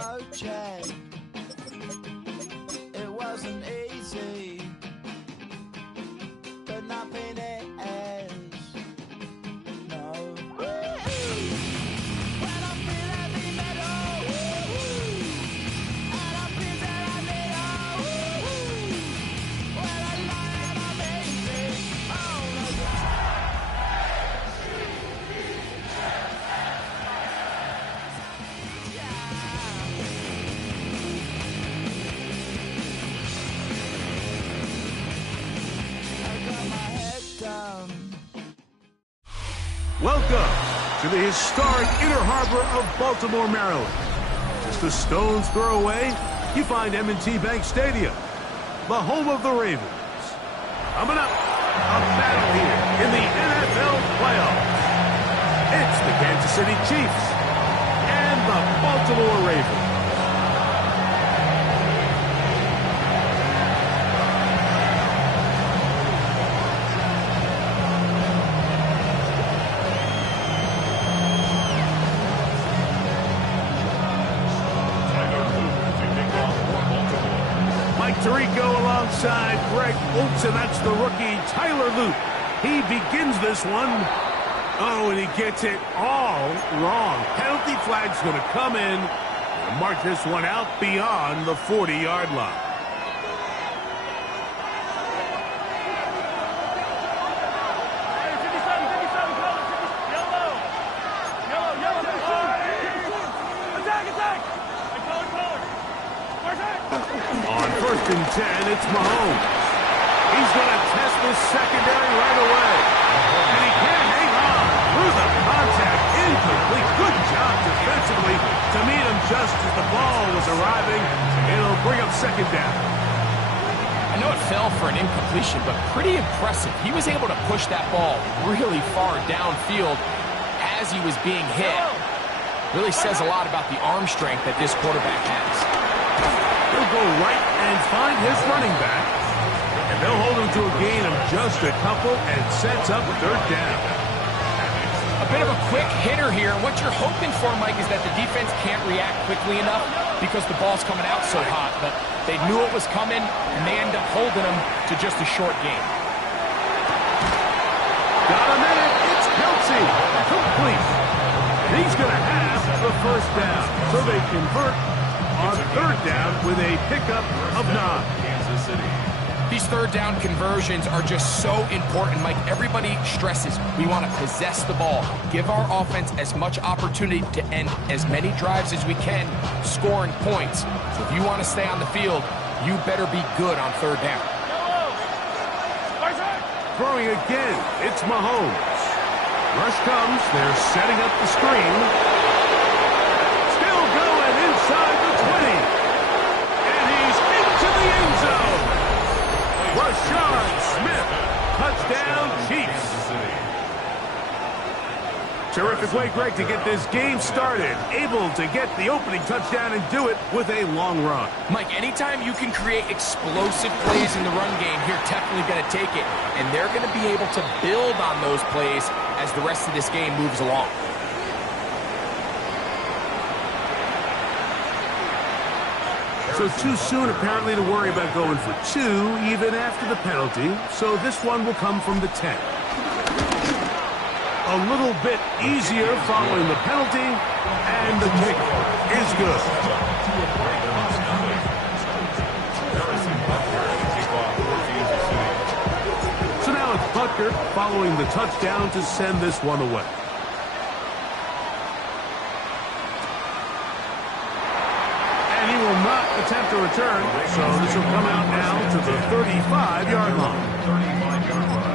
info check. It wasn't easy, but nothing is. No. When I feel heavy metal, and I feel that I need when I lie and I'm easy. Oh, no. Welcome to the historic Inner Harbor of Baltimore, Maryland. Just a stone's throw away, you find M&T Bank Stadium, the home of the Ravens. Coming up, a battle here in the NFL playoffs. It's the Kansas City Chiefs and the Baltimore Ravens. Tirico alongside Greg Oltz, and that's the rookie Tyler Luke. He begins this one. Oh, and he gets it all wrong. Penalty flag's going to come in and mark this one out beyond the 40-yard line. First and 10, it's Mahomes. He's going to test this secondary right away. And he can't hang on through the contact. Incomplete. Good job defensively to meet him just as the ball was arriving. It'll bring up second down. I know it fell for an incompletion, but pretty impressive. He was able to push that ball really far downfield as he was being hit. Really says a lot about the arm strength that this quarterback has. He'll go right and find his running back. And they'll hold him to a gain of just a couple and sets up a third down. A bit of a quick hitter here. What you're hoping for, Mike, is that the defense can't react quickly enough because the ball's coming out so hot. But they knew it was coming, and they end up holding him to just a short gain. Got a minute. It's Kelsey. Complete. And he's going to have the first down. So they convert on third down with a pickup of 9. Kansas City. These third down conversions are just so important, Mike. Everybody stresses we want to possess the ball, give our offense as much opportunity to end as many drives as we can, scoring points. So if you want to stay on the field, you better be good on third down. Throwing again, it's Mahomes. Rush comes, they're setting up the screen. Inside the 20. And he's into the end zone. Rashad Smith. Touchdown, Chiefs. Terrific way, Greg, to get this game started. Able to get the opening touchdown and do it with a long run. Mike, anytime you can create explosive plays in the run game, you're definitely going to take it. And they're going to be able to build on those plays as the rest of this game moves along. So too soon, apparently, to worry about going for 2, even after the penalty. So this one will come from the 10. A little bit easier following the penalty, and the kick is good. So now it's Butker following the touchdown to send this one away. And he will not attempt a return, so this will come out now to the 35-yard line. 35-yard line.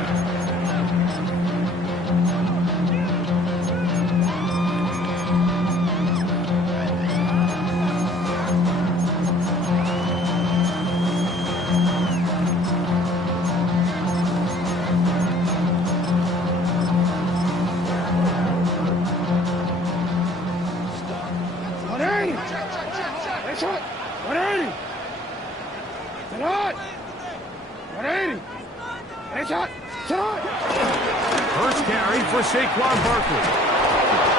First carry for Saquon Barkley.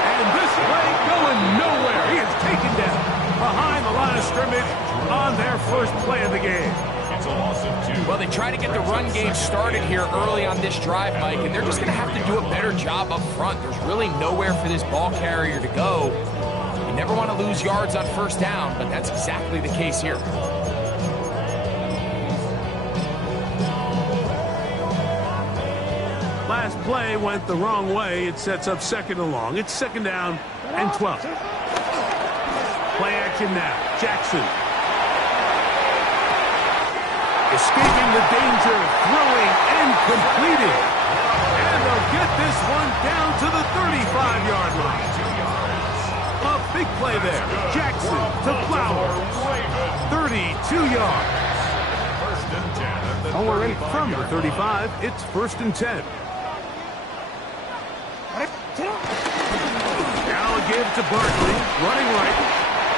And this play going nowhere. He is taken down. behind the line of scrimmage on their first play of the game. It's a loss of 2. Well, they try to get the run game started here early on this drive, Mike, and they're just going to have to do a better job up front. There's really nowhere for this ball carrier to go. You never want to lose yards on first down, but that's exactly the case here. Last play went the wrong way. It sets up second and long. It's second down and 12. Play action now. Jackson. Escaping the danger, throwing and completing. And they'll get this one down to the 35-yard line. A big play there. Jackson to Flowers. 32 yards. First and 10. From the 35, it's first and 10. Now a give to Barkley, running right.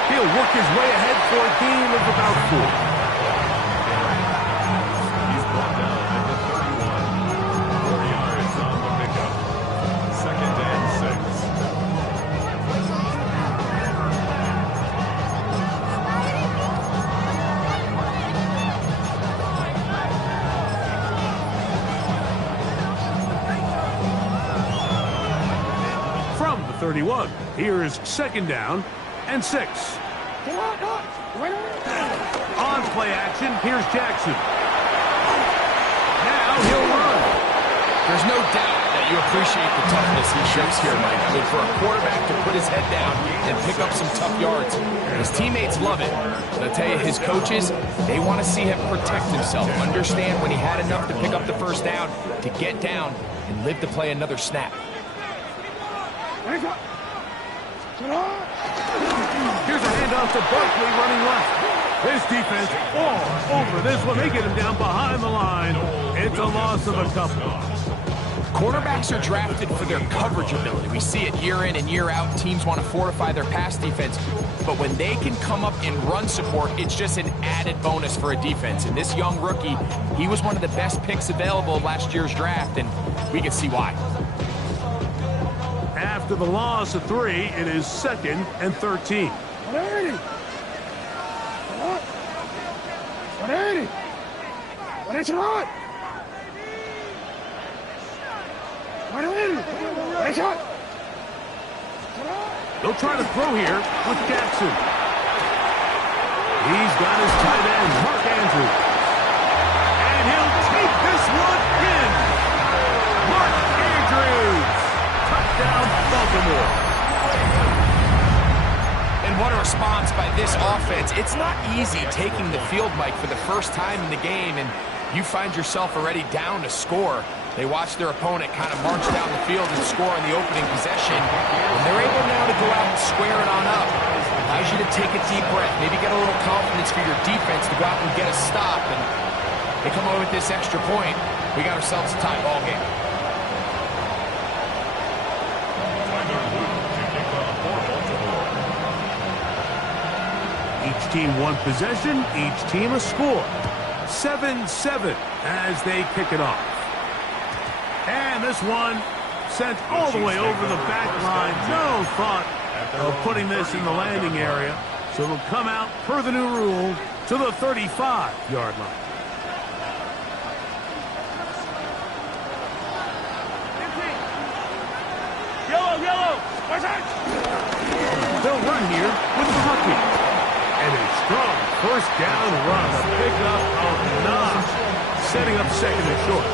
He'll work his way ahead for a gain of about 4. He's brought down at the 31. 4 yards on the pickup. Second and 6. From the 31, here's second down and 6. On play action, here's Jackson. Now he'll run. There's no doubt that you appreciate the toughness he shows here, Mike. I mean, for a quarterback to put his head down and pick up some tough yards, his teammates love it. But I tell you, his coaches, they want to see him protect himself, understand when he had enough to pick up the first down, to get down and live to play another snap. Here's a handoff to Barkley running left. His defense all over this one. They get him down behind the line. It's a loss of a couple. Cornerbacks are drafted for their coverage ability. We see it year in and year out. Teams want to fortify their pass defense. But when they can come up in run support, it's just an added bonus for a defense. And this young rookie, he was one of the best picks available last year's draft, and we can see why. After the loss of 3, it is second and 13. They'll try to throw here with Jackson. He's got his tight end, Mark Andrews. And he'll take this one in. Mark Andrews. Touchdown, Baltimore. And what a response by this offense. It's not easy taking the field, Mike, for the first time in the game, and you find yourself already down to score. They watch their opponent kind of march down the field and score on the opening possession, and they're able now to go out and square it on up. Allows you to take a deep breath, maybe get a little confidence for your defense to go out and get a stop, and they come away with this extra point. We got ourselves a tie ball game. Each team one possession, each team a score. 7-7 as they kick it off. And this one sent all the way over the back line. No thought of putting this in the landing area. So it'll come out, per the new rule, to the 35-yard line. Yellow! They'll run here with the rookie. And a strong first down run, a pickup of 9, setting up second and short.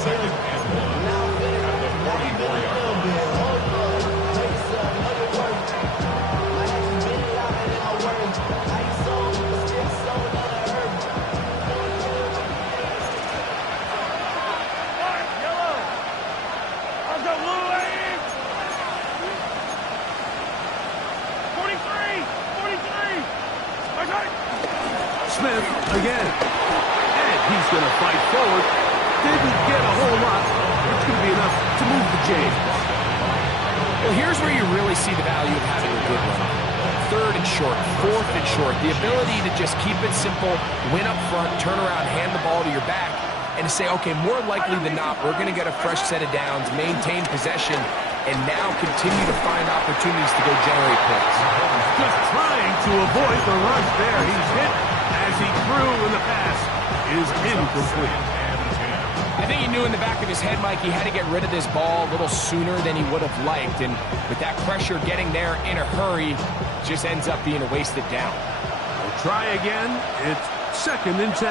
Second and 1 at the 44-yard line. Smith again. And he's going to fight forward. Didn't get a whole lot. It's going to be enough to move the chains. Well, here's where you really see the value of having a good run. Third and short, fourth and short. The ability to just keep it simple, win up front, turn around, hand the ball to your back, and to say, okay, more likely than not, we're going to get a fresh set of downs, maintain possession, and now continue to find opportunities to go generate points. Just trying to avoid the rush there. He's hit as he threw, and the pass is incomplete. I think he knew in the back of his head, Mike, he had to get rid of this ball a little sooner than he would have liked. And with that pressure getting there in a hurry, just ends up being a wasted down. We'll try again. It's 2nd and 10.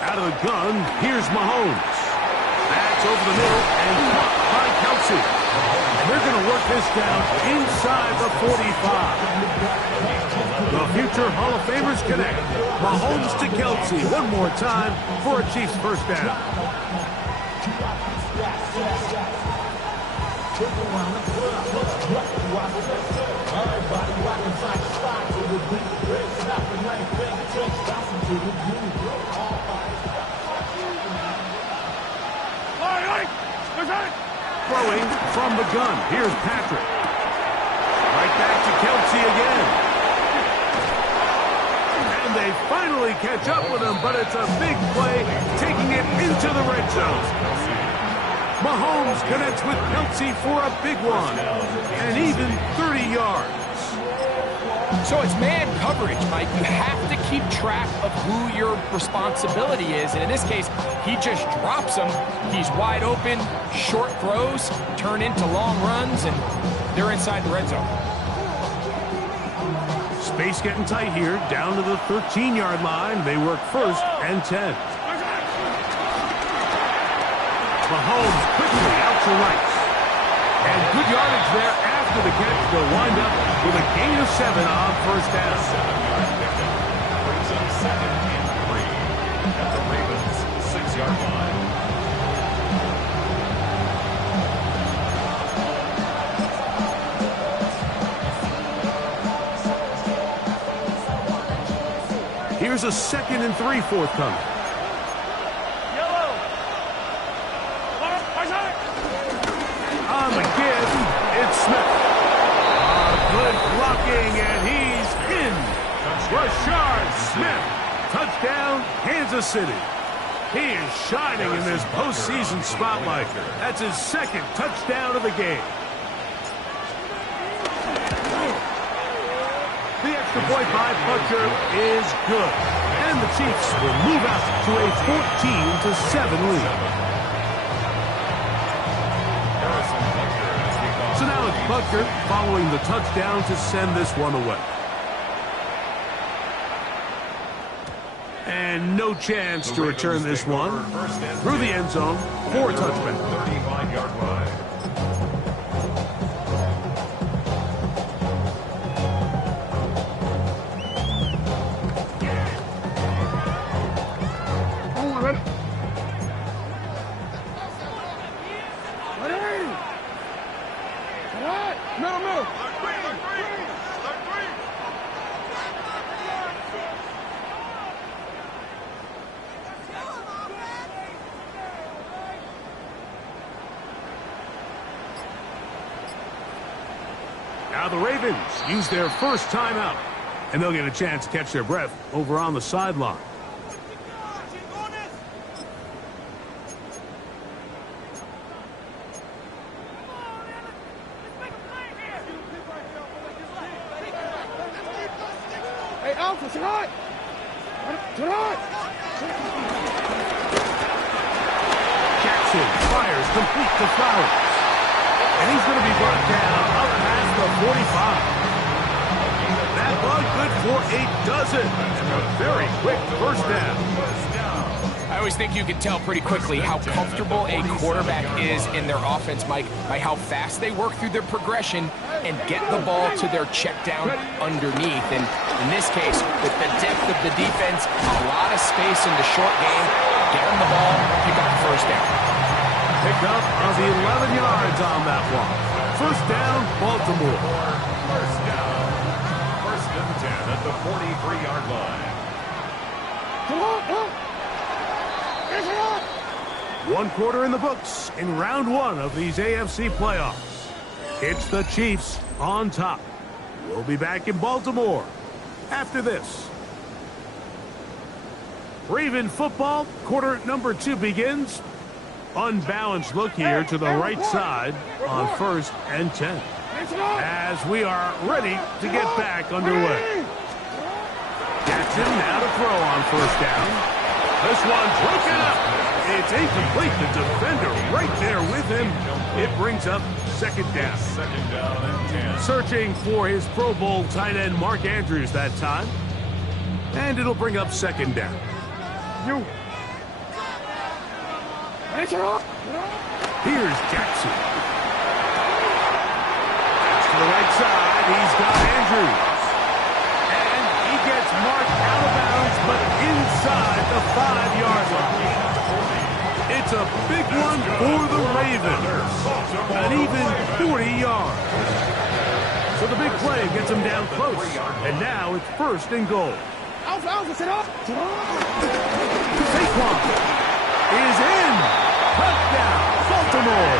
Out of the gun, here's Mahomes. That's over the middle and caught by Kelsey. And they're going to work this down inside the 45. The future Hall of Famers connect. Mahomes to Kelsey one more time for a Chiefs first down. Throwing from the gun. Here's Patrick. Right back to Kelsey again. And they finally catch up with him, but it's a big play, taking it into the red zone. Mahomes connects with Kelsey for a big one, and even 30 yards. So it's man coverage, Mike. You have to keep track of who your responsibility is. And in this case, he just drops him. He's wide open, short throws, turn into long runs, and they're inside the red zone. Space getting tight here, down to the 13-yard line. They work 1st and 10. Mahomes quickly out to right. And good yardage there after the catch. They'll wind up with a gain of 7 on first down. 7-yard pickup. Brings them 2nd and 3 at the Ravens' 6-yard line. Here's a 2nd and 3 forthcoming. On the give, it's Smith. Good blocking, and he's in. Rashard Smith. Touchdown, Kansas City. He is shining in this postseason spotlight. That's his 2nd touchdown of the game. The extra point by Butcher is good. And the Chiefs will move out to a 14-7 lead. So now it's Butker following the touchdown to send this one away. And no chance to return this one through the end zone for a touchback. 35-yard line. Now the Ravens use their first timeout, and they'll get a chance to catch their breath over on the sideline. Hey, Alpha, tonight! Jackson fires complete to Flowers. And he's going to be brought down up past the 45. That ball good for a dozen. And a very quick first down. I always think you can tell pretty quickly how comfortable a quarterback is in their offense, Mike, by how fast they work through their progression and get the ball to their check down underneath. And in this case, with the depth of the defense, a lot of space in the short game, get them the ball, pick up the first down. Pick up of 11 yards on that one. First down, Baltimore. First down. 1st and 10 at the 43-yard line. One quarter in the books in round 1 of these AFC playoffs. It's the Chiefs on top. We'll be back in Baltimore after this. Raven football, quarter number 2 begins Unbalanced look here to the right side on 1st and 10. As we are ready to get back underway. Jackson now to throw on 1st down. This one broken up. It's incomplete. The defender right there with him. It brings up 2nd down. 2nd down and 10. Searching for his Pro Bowl tight end Mark Andrews that time. And it'll bring up 2nd down. Here's Jackson. To the right side, he's got Andrews. And he gets marked out of bounds, but inside the 5-yard line. It's a big one for the Ravens. An even 40 yards. So the big play gets him down close. And now it's 1st and goal. Saquon is in. Touchdown, Baltimore.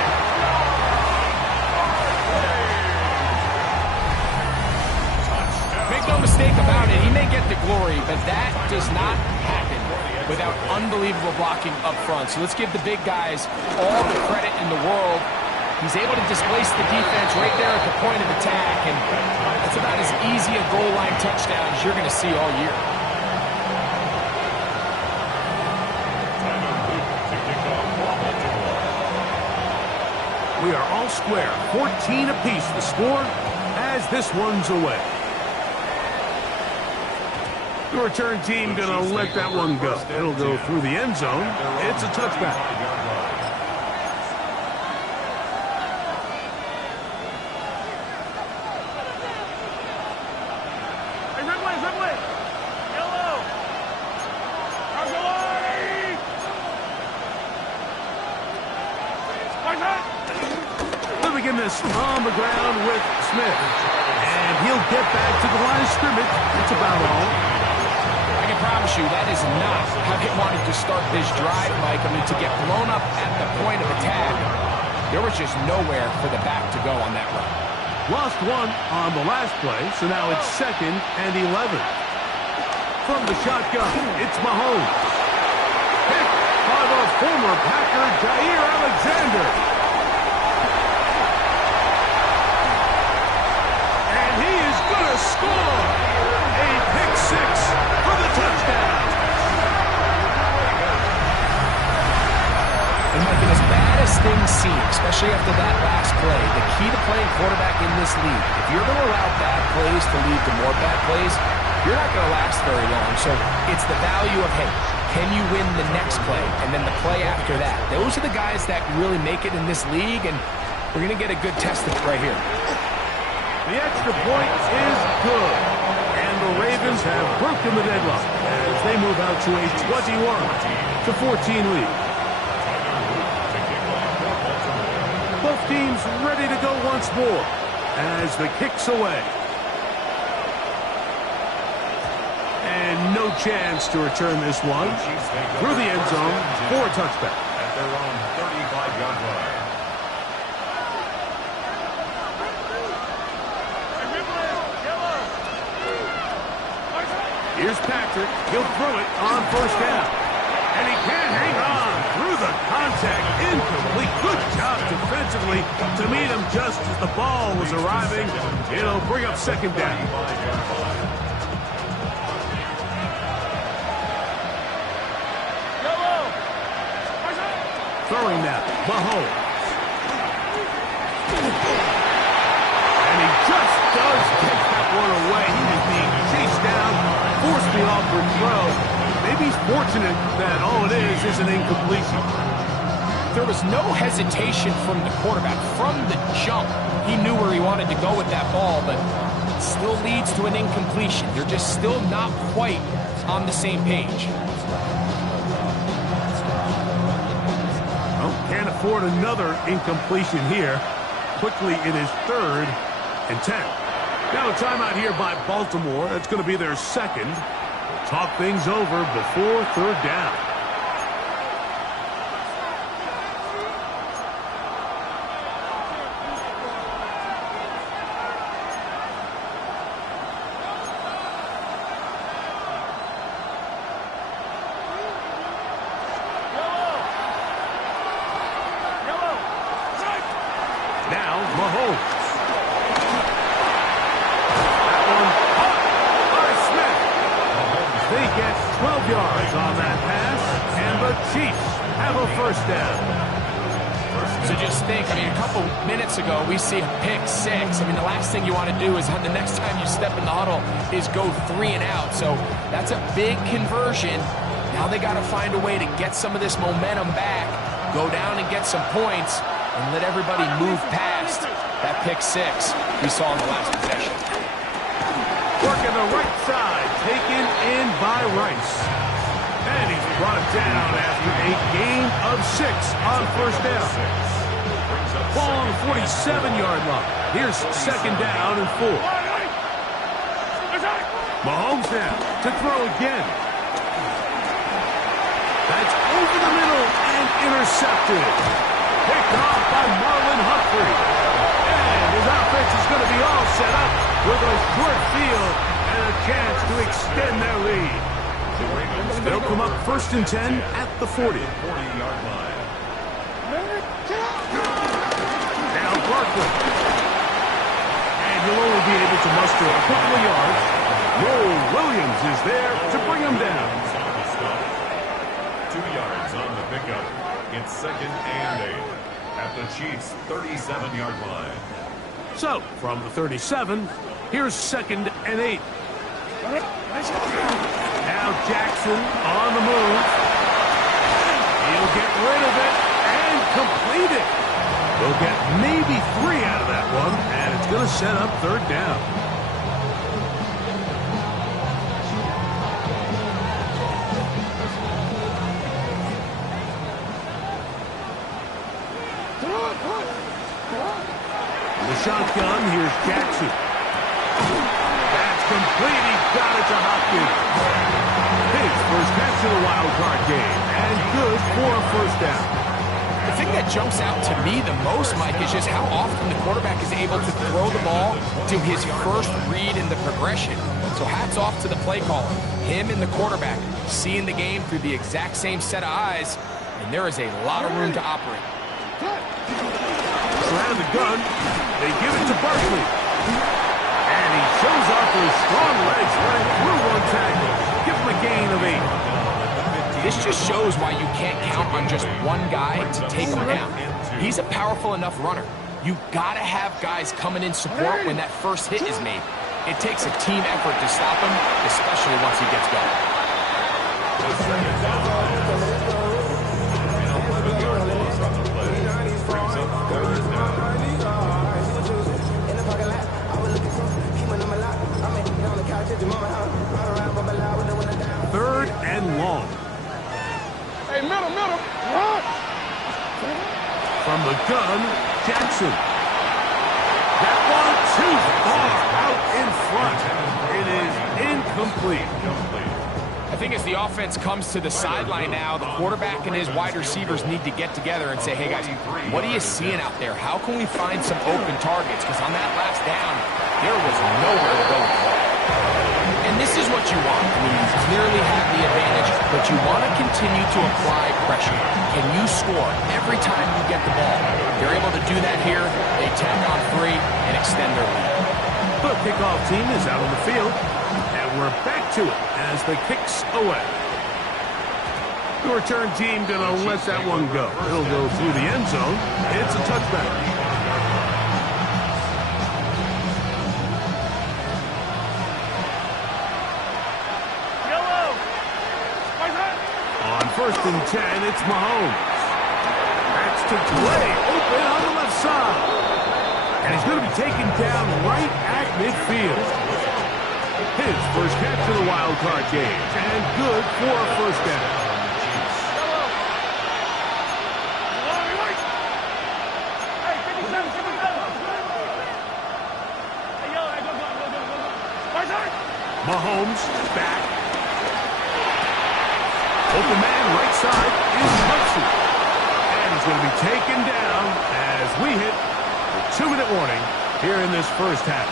Make no mistake about it, he may get the glory, but that does not happen without unbelievable blocking up front. So let's give the big guys all the credit in the world. He's able to displace the defense right there at the point of attack, and that's about as easy a goal line touchdown as you're going to see all year. We are all square, 14 apiece the score as this one's away. The return team going to let that one go. It'll go through the end zone. It's a touchback. Begin this on the ground with Smith. And he'll get back to the line of scrimmage. That's about all. I can promise you that is not how he wanted to start this drive, Mike. I mean, to get blown up at the point of attack, there was just nowhere for the back to go on that run. Lost one on the last play, so now it's 2nd and 11. From the shotgun, it's Mahomes. Picked by the former Packer, Jair Alexander. Score! A pick 6 for the touchdown. And Mike, as bad as things seem, especially after that last play, the key to playing quarterback in this league, if you're going to allow bad plays to lead to more bad plays, you're not going to last very long. So it's the value of, hey, can you win the next play and then the play after that? Those are the guys that really make it in this league, and we're going to get a good test of it right here. The extra point is good. And the Ravens have broken the deadlock as they move out to a 21-14 lead. Both teams ready to go once more as the kick's away. And no chance to return this one through the end zone for a touchback. At their own 35-yard line. Here's Patrick. He'll throw it on 1st down. And he can't hang on through the contact. Incomplete. Good job defensively to meet him just as the ball was arriving. It'll bring up 2nd down. Throwing now. Mahomes. And he just does take that one away. He was being chased down. Forced the awkward throw. Maybe he's fortunate that all it is an incompletion. There was no hesitation from the quarterback. From the jump, he knew where he wanted to go with that ball, but it still leads to an incompletion. They're just still not quite on the same page. Well, can't afford another incompletion here. Quickly, it is 3rd and 10. Now a timeout here by Baltimore. That's going to be their 2nd. Talk things over before 3rd down. 12 yards on that pass, and the Chiefs have a first down. So just think, I mean, a couple minutes ago, we see a pick six. I mean, the last thing you want to do is the next time you step in the huddle is go 3 and out. So that's a big conversion. Now they got to find a way to get some of this momentum back, go down and get some points, and let everybody move past that pick six we saw in the last possession. Working the right side, taken in by Rice. And he's brought down after a gain of 6 on first down. Ball on the 47-yard line. Here's second down and 4. Mahomes now to throw again. That's over the middle and intercepted. Picked off by Marlon Humphrey. And his offense is going to be all set up with a short field and a chance to extend their lead. They'll come up first and 10 at the 40. 40-yard line. Now Barkley. And he'll only be able to muster a couple of yards. Roll Williams is there to bring him down. 2 yards on the pickup. It's second and 8 at the Chiefs' 37-yard line. So, from the 37, here's second and 8. Now Jackson on the move. He'll get rid of it and complete it. They'll get maybe 3 out of that one, and it's going to set up third down. The shotgun, here's Jackson. That's complete. He got it to Hopkins. His first catch of the wild card game, and good for a first down. The thing that jumps out to me the most, Mike, is just how often the quarterback is able to throw the ball to his first read in the progression. So hats off to the play caller. Him and the quarterback seeing the game through the exact same set of eyes, and there is a lot of room to operate. So out of the gun, they give it to Barkley. And he shows off those strong legs running through one tackle. Give him a gain of 8. This just shows why you can't count on just one guy to take him down. He's a powerful enough runner. You gotta have guys coming in support when that first hit is made. It takes a team effort to stop him, especially once he gets going. Third and long. Hey, middle, run! From the gun, Jackson. That one too far out in front. It is incomplete. I think as the offense comes to the sideline now, the quarterback and his wide receivers need to get together and say, hey guys, what are you seeing out there? How can we find some open targets? Because on that last down, there was nowhere to go with the ball. And this is what you want. I mean, you clearly have the advantage, but you want to continue to apply pressure. Can you score every time you get the ball? They're able to do that here. They tack on 3 and extend their lead. The kickoff team is out on the field, and we're back to it as the kick's away. The return team gonna let that one go. It'll go through the end zone. It's a touchback. First and 10, it's Mahomes. That's to Clay, open on the left side. And he's going to be taken down right at midfield. His first catch of the wild card game, and good for a first down. Mahomes back. Open man, right side, is Hudson. And he's going to be taken down as we hit the 2-minute warning here in this first half.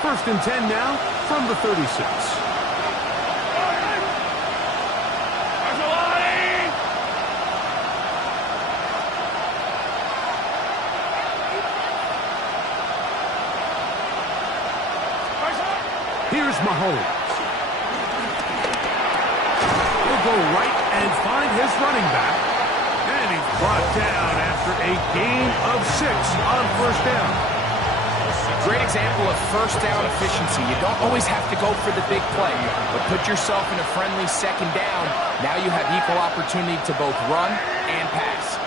First and 10 now from the 36. Here's Mahomes. He'll go right and find his running back. And he's brought down after a gain of 6 on first down. Great example of first down efficiency. You don't always have to go for the big play, but put yourself in a friendly second down. Now you have equal opportunity to both run and pass.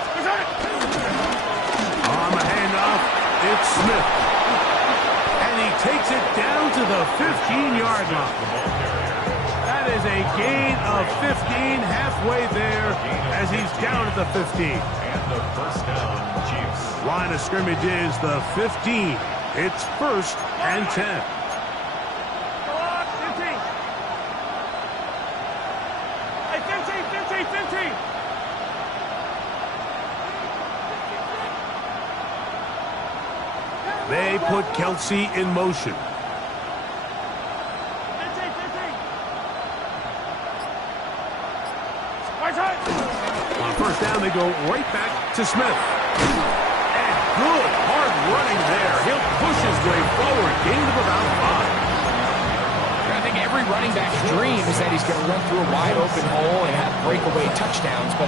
On the handoff, it's Smith. And he takes it down to the 15-yard line. That is a gain of 15 halfway there as he's down at the 15. And the first down, Chiefs. Line of scrimmage is the 15. It's 1st and 10. Go on, 15. Hey, 15, 15, 15. They put Kelsey in motion. 15, 15. Right side. On first down, they go right back to Smith. And good, hard running there. He'll push his way forward. Gain of about 5. I think every running back's dream is that he's going to run through a wide open hole and have breakaway touchdowns, but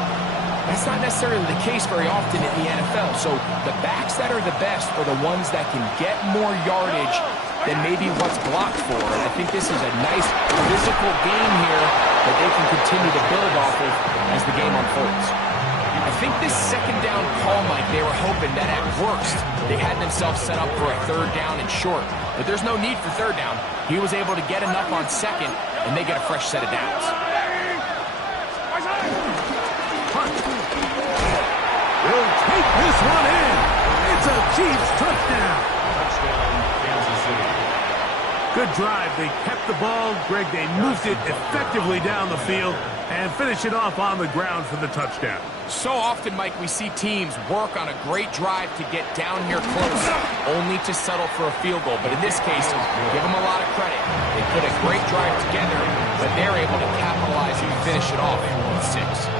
that's not necessarily the case very often in the NFL. So the backs that are the best are the ones that can get more yardage than maybe what's blocked for. And I think this is a nice physical game here that they can continue to build off of as the game unfolds. I think this second down call, Mike, they were hoping that at worst they had themselves set up for a third down and short. But there's no need for third down. He was able to get enough on second, and they get a fresh set of downs. He'll take this one in. It's a Chiefs touchdown. Touchdown, Kansas City. Good drive. They kept the ball. Greg, they moved it effectively down the field and finish it off on the ground for the touchdown. So often, Mike, we see teams work on a great drive to get down here close, only to settle for a field goal. But in this case, give them a lot of credit. They put a great drive together, but they're able to capitalize and finish it off with 6.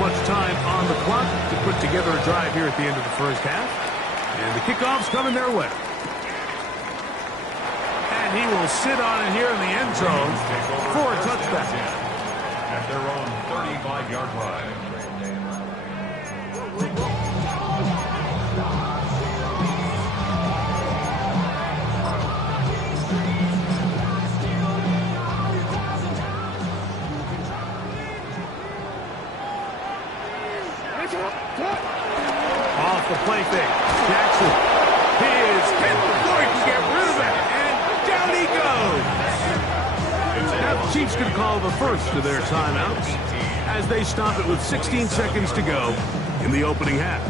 Much time on the clock to put together a drive here at the end of the first half. And the kickoff's coming their way. And he will sit on it here in the end zone for a touchback. At their own 35-yard line. Off the play fake. Jackson. He is going to get rid of it. And down he goes. Now the Chiefs can call the first of their timeouts as they stop it with 16 seconds to go in the opening half.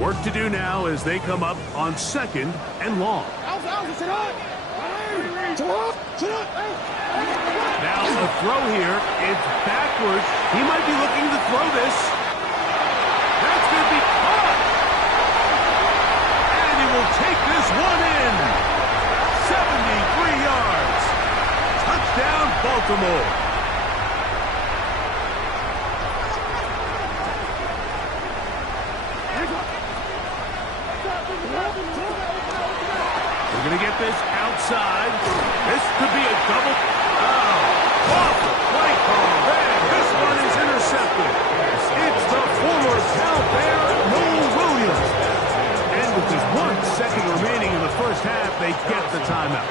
Work to do now as they come up on 2nd and long. Now a throw here. It's backwards. He might be looking to throw this. That's going to be caught. And he will take this one in. 73 yards. Touchdown, Baltimore. We're going to get this outside. This could be a double. Oh, off the play call. And this one is intercepted. It's the former Cal Bear, Noel Williams. And with just 1 second remaining in the first half, they get the timeout.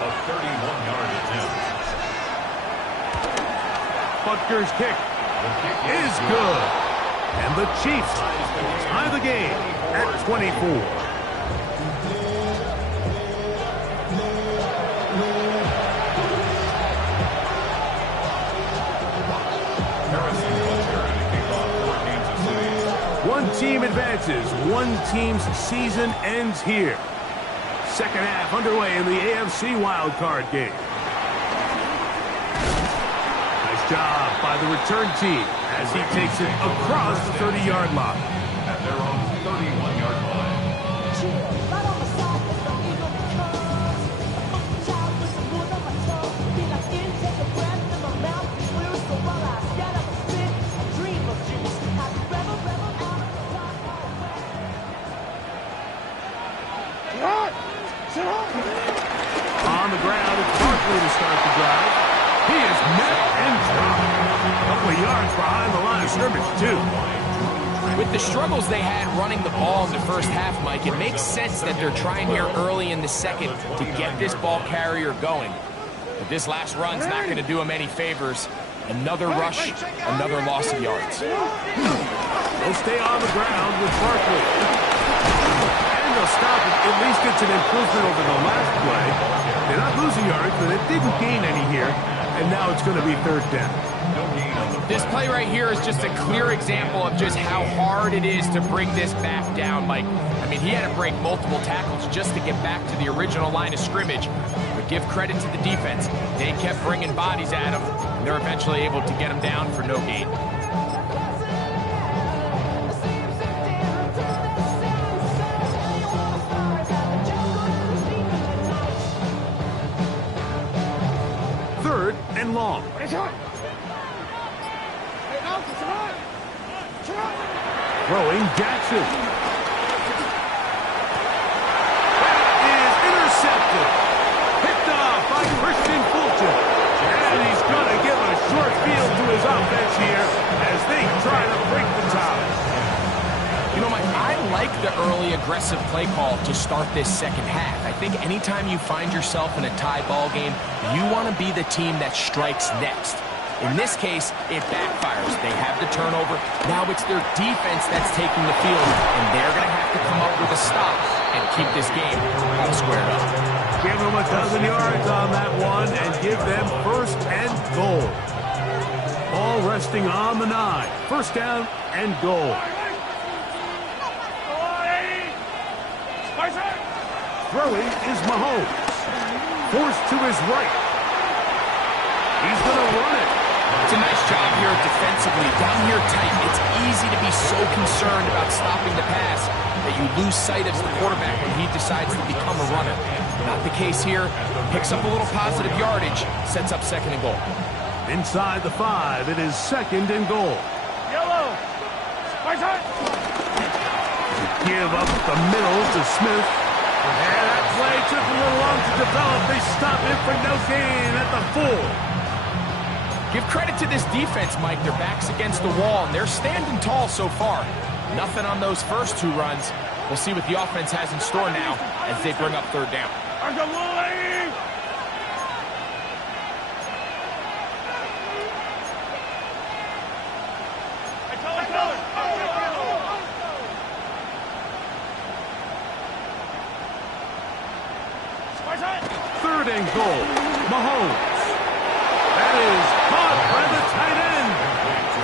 A 31-yard attempt. Butker's kick is good. And the Chiefs tie the game at 24. One team advances. One team's season ends here. Second half underway in the AFC wildcard game. Nice job by the return team as he takes it across the 30-yard line. At their own 31-yard line. On the ground, it's Barkley to start the drive. He is met and dropped. A couple of yards behind the line of scrimmage, too. With the struggles they had running the ball in the first half, Mike, it makes sense that they're trying here early in the second to get this ball carrier going. But this last run's not going to do him any favors. Another rush, another loss of yards. They'll stay on the ground with Barkley. And they'll stop it. At least it's an improvement over the last play. They're not losing yards, but it didn't gain any here. And now it's going to be third down. This play right here is just a clear example of just how hard it is to bring this back down, Mike. I mean, he had to break multiple tackles just to get back to the original line of scrimmage. But give credit to the defense. They kept bringing bodies at him, and they're eventually able to get him down for no gain. Third and long. Throwing Jackson. That is intercepted. Picked off by Christian Fulton. And he's going to give a short field to his offense here as they try to break the tie. You know, Mike, I like the early aggressive play call to start this second half. I think anytime you find yourself in a tie ball game, you want to be the team that strikes next. In this case, it backfires. They have the turnover. Now it's their defense that's taking the field, and they're going to have to come up with a stop and keep this game all squared up. Give them a dozen yards on that one and give them first and goal. Ball resting on the 9. First down and goal. Throwing is Mahomes. Forced to his right. He's going to run it. It's a nice job here defensively. Down here tight, it's easy to be so concerned about stopping the pass that you lose sight of the quarterback when he decides to become a runner. Not the case here. Picks up a little positive yardage, sets up second and goal. Inside the 5, it is second and goal. Yellow. Give up the middle to Smith. And that play took a little long to develop. They stop it for no gain at the 4. Give credit to this defense, Mike. Their back's against the wall, and they're standing tall so far. Nothing on those first 2 runs. We'll see what the offense has in store now as they bring up third down. Third and goal. Mahomes. That is caught by the tight end.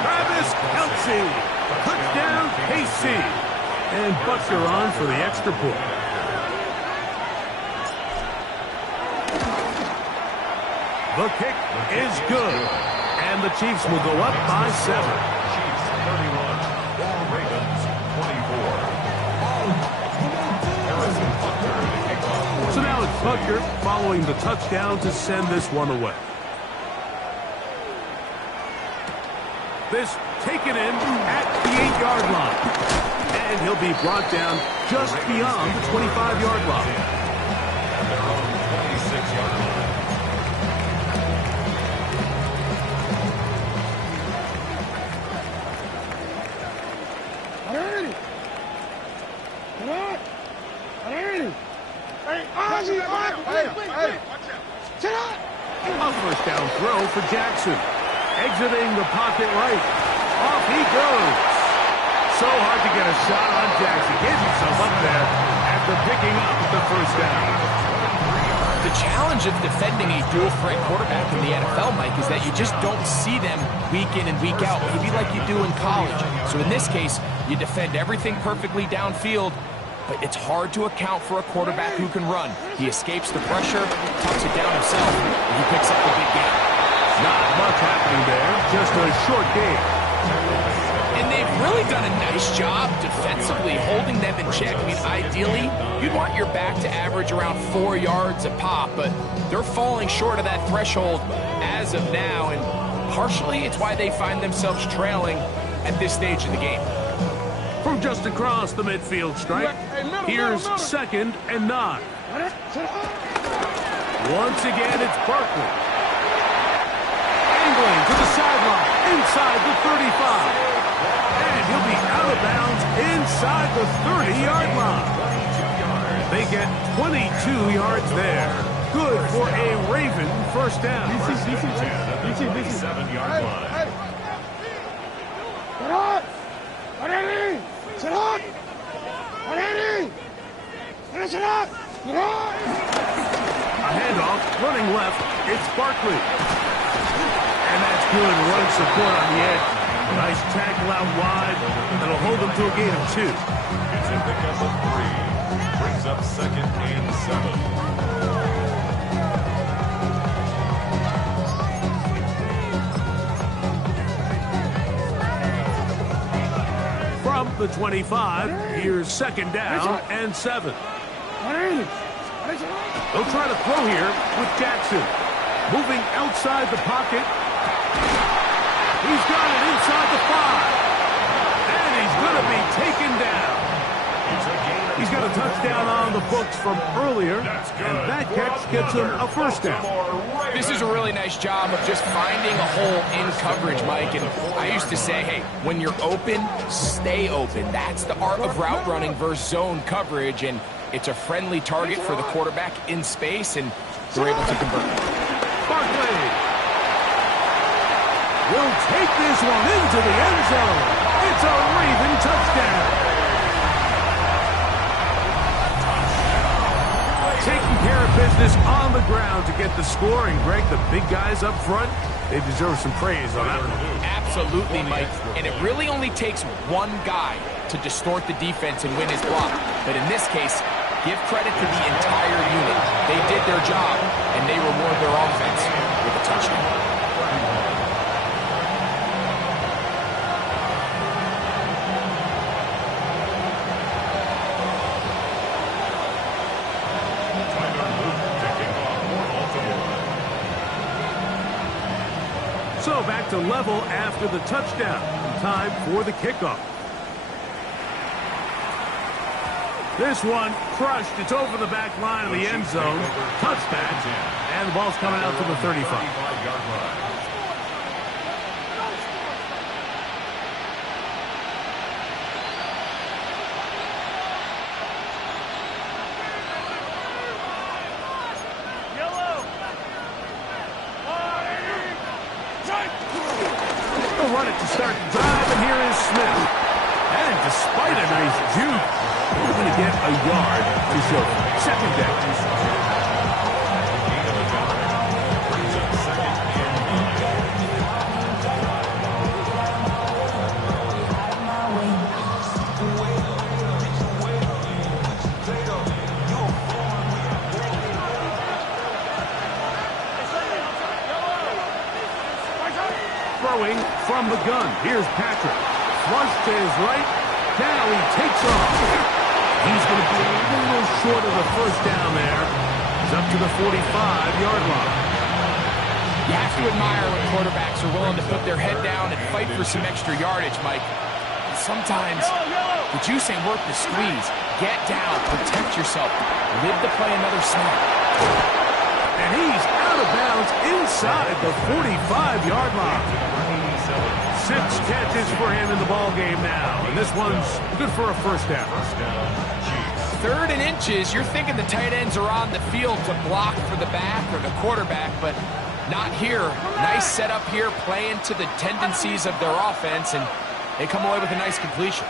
Travis Kelce. Touchdown, KC. And Butker on for the extra point. The kick is good. And the Chiefs will go up by 7. Chiefs 31, Ravens 24. So now it's Butker following the touchdown to send this one away. This taken in at the 8-yard line. And he'll be brought down just beyond the 25-yard line. At their own 26-yard line. A first down throw for Jackson. Exiting the pocket right. Off he goes. So hard to get a shot on Jackson. Gets himself up there after picking up the first down. The challenge of defending a dual-threat quarterback in the NFL, Mike, is that you just don't see them week in and week out, maybe like you do in college. So in this case, you defend everything perfectly downfield, but it's hard to account for a quarterback who can run. He escapes the pressure, tucks it down himself, and he picks up the big game. Not much happening there, just a short game. And they've really done a nice job defensively holding them in check. I mean, ideally, you'd want your back to average around 4 yards a pop, but they're falling short of that threshold as of now, and partially it's why they find themselves trailing at this stage of the game. From just across the midfield stripe, here's 2nd and 9. Once again, it's Barkley. Angling to the sideline, inside the 35. And he'll be out of bounds inside the 30-yard line. They get 22 yards there. Good for a Raven first down. 7-yard line. A handoff, running left, it's Barkley. And that's good run support on the edge. Nice tackle out wide. That'll hold them to a gain of 2. It's a pickup of 3. Brings up 2nd and 7. From the 25, here's 2nd down and 7. They'll try to throw here with Jackson. Moving outside the pocket. He's got it inside the 5. And he's going to be taken down. He's got a touchdown on the books from earlier, and that catch gets him a first down. This is a really nice job of just finding a hole in coverage, Mike. And I used to say, hey, when you're open, stay open. That's the art of route running versus zone coverage, and it's a friendly target for the quarterback in space, and they're able to convert. Barkley will take this one into the end zone. It's a Raven touchdown. Taking care of business on the ground to get the score. And, Greg, the big guys up front, they deserve some praise on that one. Absolutely, Mike. And it really only takes one guy to distort the defense and win his block. But in this case, give credit to the entire unit. They did their job, and they reward their offense with a touchdown. So back to level after the touchdown. Time for the kickoff. This one crushed. It's over the back line of the end zone. Touchback. And the ball's coming out to the 35. They'll run it to start the drive, and here is Smith. And despite a nice juke, he's going to get a yard to show. 2nd down. Throwing from the gun. Here's Patrick. Flush to his right. Now he takes off. He's going to be a little short of the first down there. He's up to the 45-yard line. You have to admire when quarterbacks are willing to put their head down and fight for some extra yardage, Mike. Sometimes the juice ain't worth the squeeze. Get down, protect yourself, live to play another snap. And he's out of bounds inside the 45-yard line. 6 catches for him in the ball game now, and this one's good for a first down. 3rd and inches, you're thinking the tight ends are on the field to block for the back or the quarterback, but not here. Nice setup here, playing to the tendencies of their offense, and they come away with a nice completion.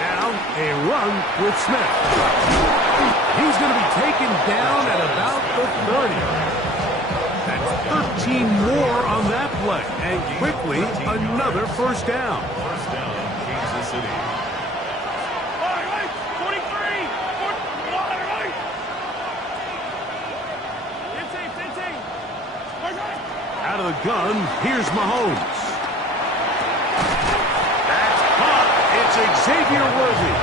Now, a run with Smith. He's going to be taken down at about the 30. That's 13 more on that play. And quickly, another first down. First down, Kansas City. 43! 15! Out of the gun, here's Mahomes. That's caught. It's Xavier Worthy.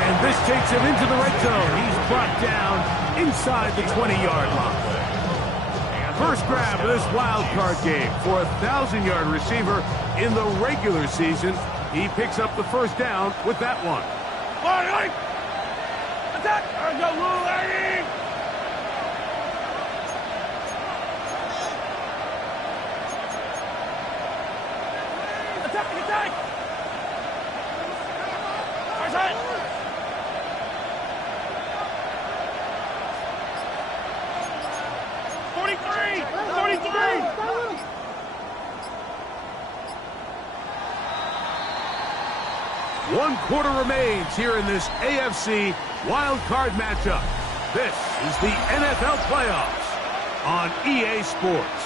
And this takes him into the red zone. He's brought down inside the 20-yard line. First grab of this wild card game for a 1,000-yard receiver in the regular season. He picks up the first down with that one. Attack! Go, Lou, attack! First hit! 43! One quarter remains here in this AFC wild card matchup. This is the NFL playoffs on EA Sports.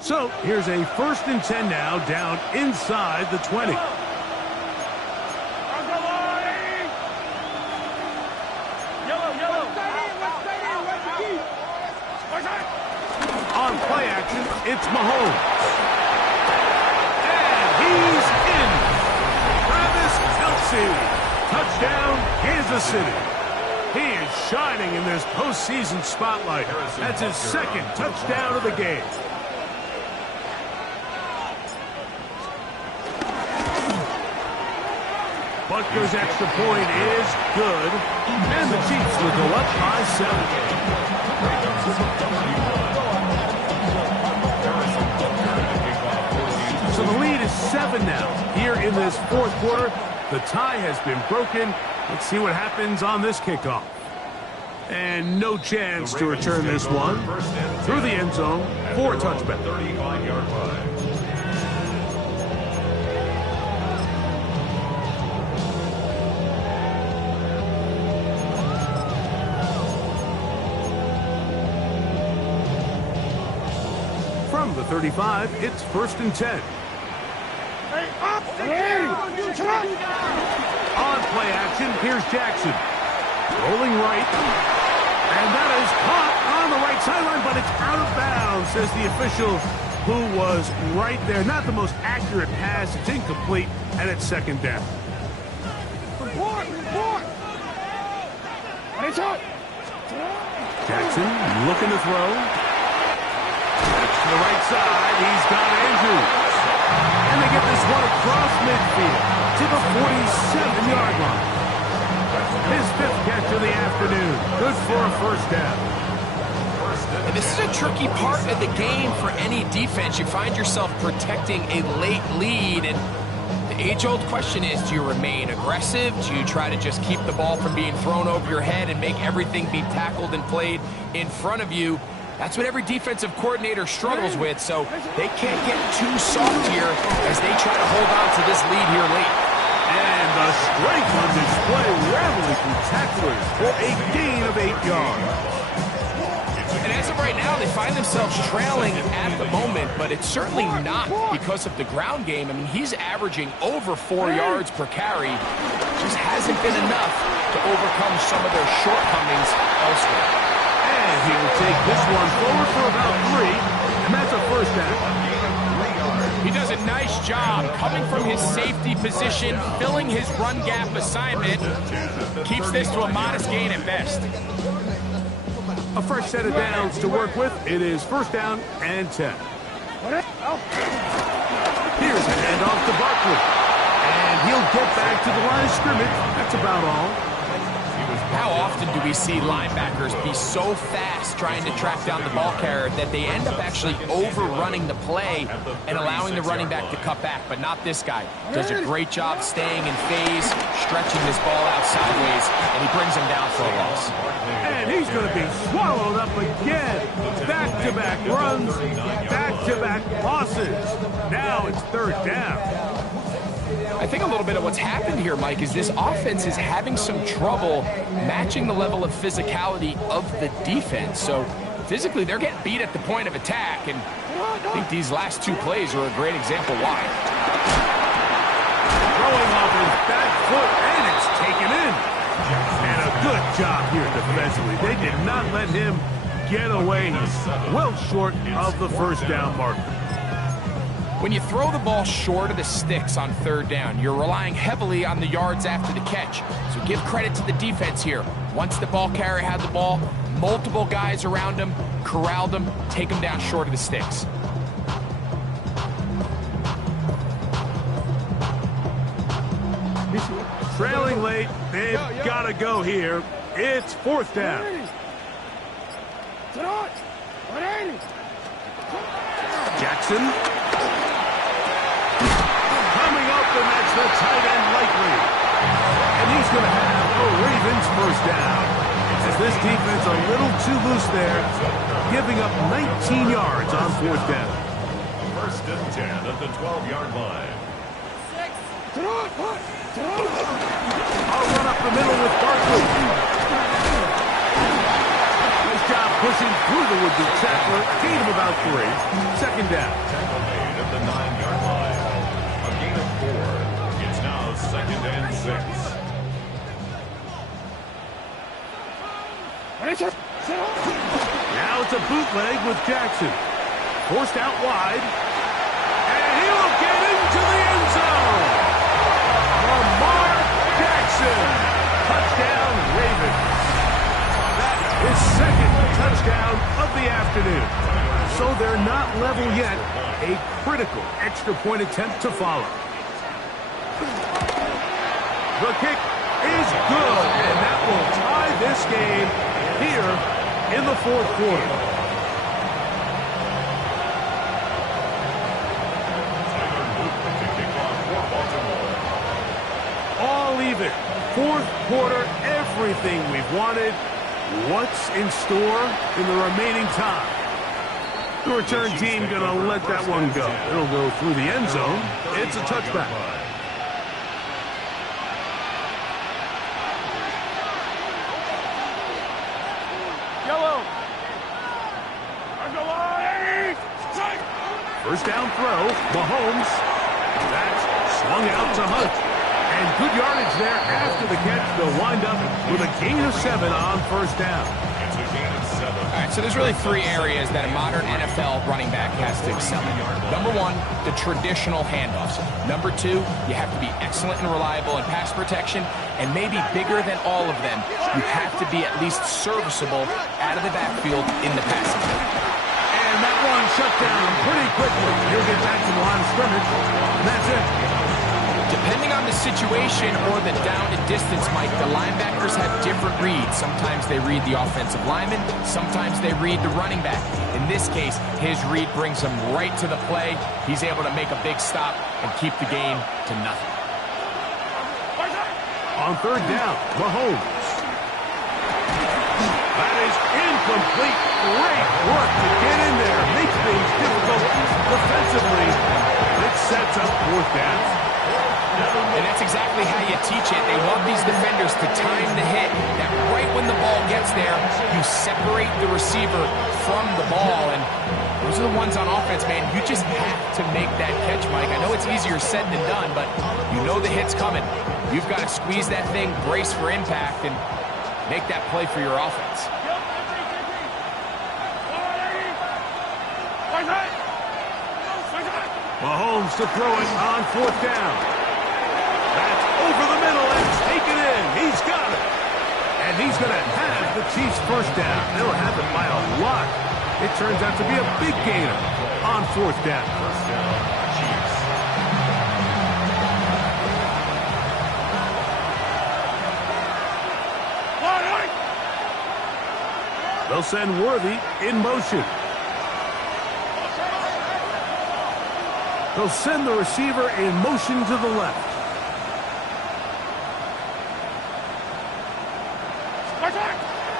So here's a 1st and 10 now, down inside the 20. On play action, it's Mahomes. And he's in. Travis Kelce. Touchdown, Kansas City. He is shining in this postseason spotlight. That's his 2nd touchdown of the game. Butker's extra point is good. And the Chiefs will go up by 7. So the lead is 7 now. Here in this 4th quarter, the tie has been broken. Let's see what happens on this kickoff. And no chance to return this one. Through the end zone for a touchback. 35-yard line. From the 35, it's 1st and 10. On play action, here's Jackson. Rolling right. And that is caught on the right sideline, but it's out of bounds, says the official who was right there. Not the most accurate pass. It's incomplete, and it's 2nd down. Jackson looking to throw. To the right side, he's got Andrews. And they get this one across midfield to the 47-yard line. His 5th catch of the afternoon. Good for a 1st down. And this is a tricky part of the game for any defense. You find yourself protecting a late lead, and the age-old question is, do you remain aggressive? Do you try to just keep the ball from being thrown over your head and make everything be tackled and played in front of you? That's what every defensive coordinator struggles with, so they can't get too soft here as they try to hold on to this lead here late. And the strength on display, rattling through tacklers for a gain of 8 yards. And as of right now, they find themselves trailing at the moment, but it's certainly not because of the ground game. I mean, he's averaging over 4 yards per carry. Just hasn't been enough to overcome some of their shortcomings elsewhere. And he'll take this one forward for about 3, and that's a 1st down. He does a nice job coming from his safety position, filling his run gap assignment. Keeps this to a modest gain at best. A fresh set of downs to work with. It is 1st down and 10. Here's a handoff to Barkley. And he'll get back to the line of scrimmage. That's about all. How often do we see linebackers be so fast trying to track down the ball carrier that they end up actually overrunning the play and allowing the running back to cut back? But not this guy. Does a great job staying in phase, stretching this ball out sideways, and he brings him down for a loss. And he's going to be swallowed up again. Back-to-back runs, back-to-back losses. Now it's 3rd down. I think a little bit of what's happened here, Mike, is this offense is having some trouble matching the level of physicality of the defense. So physically, they're getting beat at the point of attack, and I think these last 2 plays are a great example why. Throwing off his back foot, and it's taken in. And a Good job here defensively. They did not let him get away. He's well short of the first down marker. When you throw the ball short of the sticks on third down, you're relying heavily on the yards after the catch. So give credit to the defense here. Once the ball carrier had the ball, multiple guys around him, corralled him, take him down short of the sticks. Trailing late, they've got to go here. It's fourth down. Jackson. Coming up, and that's the tight end likely. And he's going to have a Ravens first down. As this defense a little too loose there, giving up 19 yards on fourth down. First and 10 at the 12-yard line. I'll run up the middle with Barkley. Nice job pushing through the would-be tackler. Gain of about 3. Second down. Tackle made at the 9-yard line. A gain of 4. It's now second and 6. Now it's a bootleg with Jackson. Forced out wide. And he'll get into the end zone. Lamar Jackson. Touchdown, Ravens. That is second touchdown of the afternoon. So they're not level yet. A critical extra point attempt to follow. The kick is good, and that will tie this game here in the fourth quarter. All even. Fourth quarter, everything we've wanted. What's in store in the remaining time? The return team going to let that one go. It'll go through the end zone. It's a touchback. First down throw, Mahomes. That's swung out to Hunt. And good yardage there after the catch. They'll wind up with a gain of 7 on first down. It's a gain of 7. All right, so there's really 3 areas that a modern NFL running back has to excel in. Number 1, the traditional handoffs. Number 2, you have to be excellent and reliable in pass protection. And maybe bigger than all of them, you have to be at least serviceable out of the backfield in the passing game. And that one shut down pretty quickly. He'll get back to the line of scrimmage, and that's it. Depending on the situation or the down and distance, Mike, the linebackers have different reads. Sometimes they read the offensive lineman. Sometimes they read the running back. In this case, his read brings him right to the play. He's able to make a big stop and keep the game to nothing. On third down, Mahomes. That is incomplete. Great work to get in there. Makes things difficult defensively. It sets up fourth down. And that's exactly how you teach it. They want these defenders to time the hit. That right when the ball gets there, you separate the receiver from the ball. And those are the ones on offense, man. You just have to make that catch, Mike. I know it's easier said than done, but you know the hit's coming. You've got to squeeze that thing, brace for impact, and make that play for your offense. Mahomes to throw it on fourth down. That's over the middle and taken in. He's got it. And he's going to have the Chiefs first down. They'll have it by a lot. It turns out to be a big gainer on fourth down. First down, Chiefs. They'll send Worthy in motion. They'll send the receiver in motion to the left.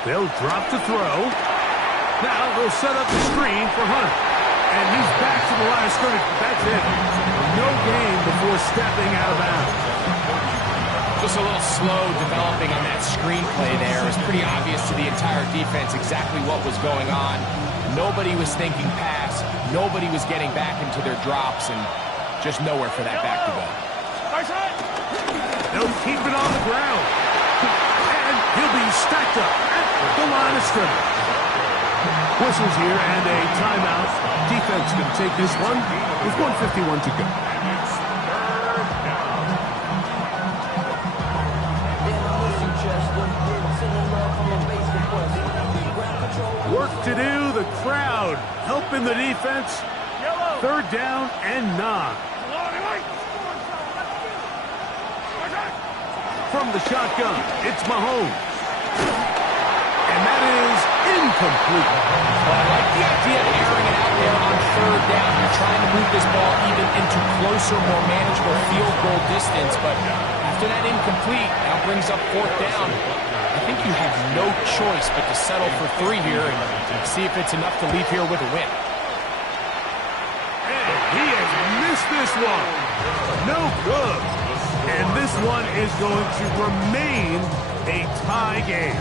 They'll drop to throw. Now they'll set up the screen for Hunt. And he's back to the line of scrimmage. That's it. No gain before stepping out of bounds. Just a little slow developing on that screenplay there. It was pretty obvious to the entire defense exactly what was going on. Nobody was thinking pass. Nobody was getting back into their drops, and just nowhere for that back to go. They'll keep it on the ground. And He'll be stacked up at the line of scrimmage. Whistles here and a timeout. Defense can take this one with 1:51 to go. Work to do, the crowd helping the defense. Third down and 9. From the shotgun, it's Mahomes. And that is incomplete. Well, I like the idea of airing it out there on third down. You're trying to move this ball even into closer, more manageable field goal distance, but after that incomplete, now brings up fourth down. I think you have no choice but to settle for 3 here and see if it's enough to leave here with a win. And he has missed this one. No good. And this one is going to remain a tie game.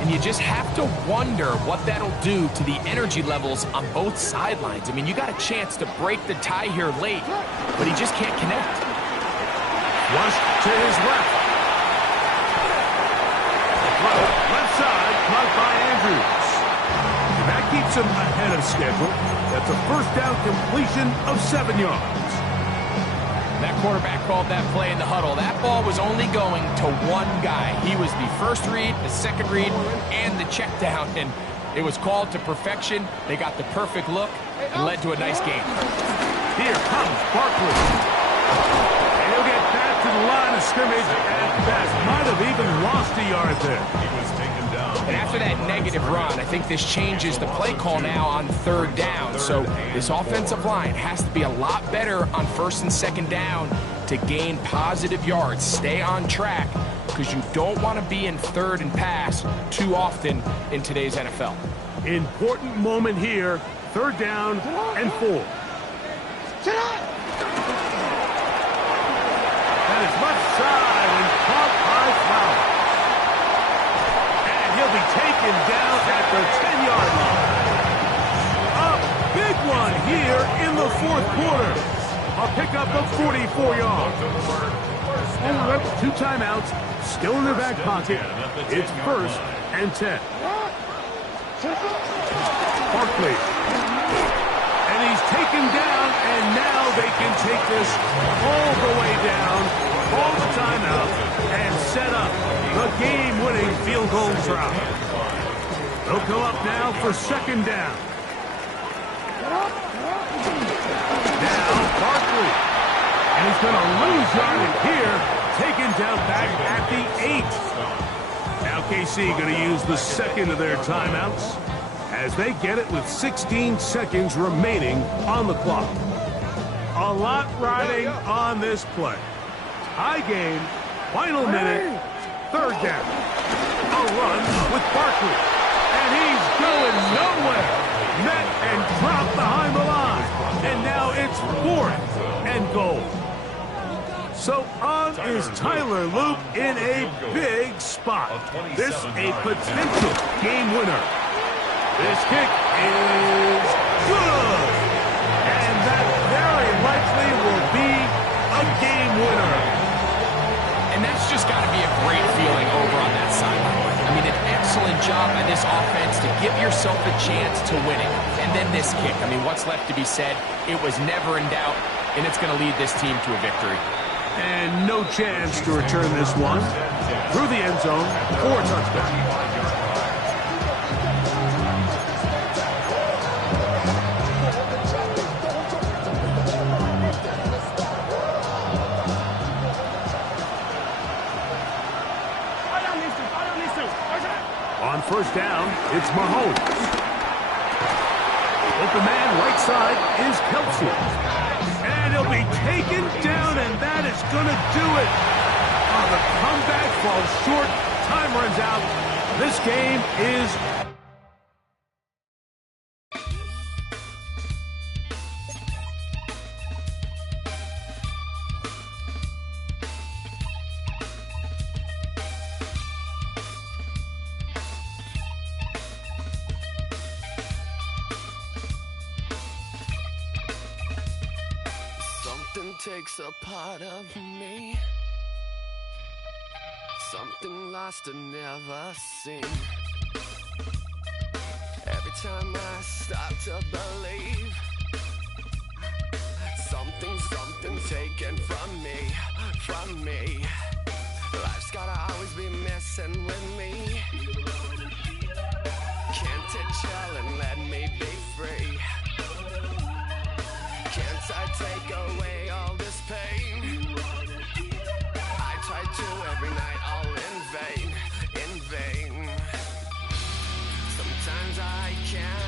And you just have to wonder what that'll do to the energy levels on both sidelines. I mean, you got a chance to break the tie here late, but he just can't connect. Flush to his left. Left side, caught by Andrews. And that keeps him ahead of schedule. That's a first down completion of 7 yards. That quarterback called that play in the huddle. That ball was only going to one guy. He was the first read, the second read, and the check down. And it was called to perfection. They got the perfect look and led to a nice game. Here comes Barkley. And he'll get back to the line of scrimmage at best. Might have even lost a yard there. He was taken down. And after that negative run, I think this changes the play call now on third down. So this offensive line has to be a lot better on first and second down to gain positive yards. Stay on track because you don't want to be in third and pass too often in today's NFL. Important moment here. Third down and 4. That is left side and caught by Flower. And he'll be taken down at the 10-yard line. A big one here in the fourth quarter. A pickup of 44 yards. 2 timeouts, still in their back pocket. It's first and 10. Barkley. And he's taken down, and now they can take this all the way down, call the timeout, and set up the game-winning field goal drive. They'll come up now for second down. Now Barkley. And he's going to lose yardage here, taken down back at the 8. Now KC going to use the second of their timeouts as they get it with 16 seconds remaining on the clock. A lot riding on this play. High game, final minute, third down. A run with Barkley. And he's going nowhere. Met and dropped behind the line. And now it's fourth and goal. So on is Tyler Loop in a big spot. This a potential game winner. This kick is good. And that very likely will be a game winner. And that's just got to be a great feeling over on that sideline. I mean, an excellent job by this offense to give yourself a chance to win it. And then this kick. I mean, what's left to be said? It was never in doubt, and it's going to lead this team to a victory. And no chance to return this one through the end zone for a touchdown. On first down, it's Mahomes. Open man, right side, is Kelsey. And he'll be taken down, and that is going to do it. Oh, the comeback falls short. Time runs out. This game is... Something takes a part of me. Something lost and never seen. Every time I start to believe, something taken from me. Life's gotta always be messing with me. Can't it chill and let me be free? Can't I take away all this pain? I try to every night, all in vain. Sometimes I can't